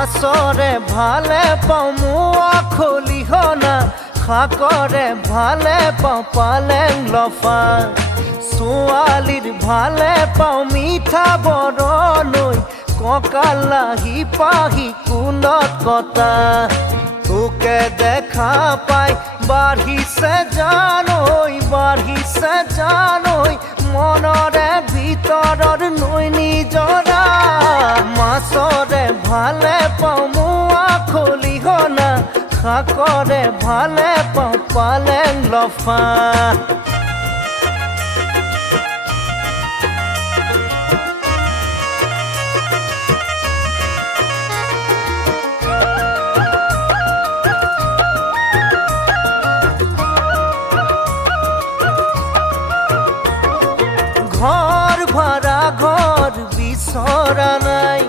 মাছৰে ভালে পাওঁ মোৱা খলিহনা শাকৰে ভালে পাওঁ পালেং লফা ছোৱালীৰ ভালে পাওঁ মিঠা বৰণৈ কঁকালাহি পাহি কুলত কটা তোকে দেখা পাই বাঢ়িছে জানৈ মনৰে ভিতৰৰ নৈ নিজৰা মাছৰে ভালে পাওঁ মোৱা খলিহনা শাকৰে ভালে পাওঁ পালেং লফা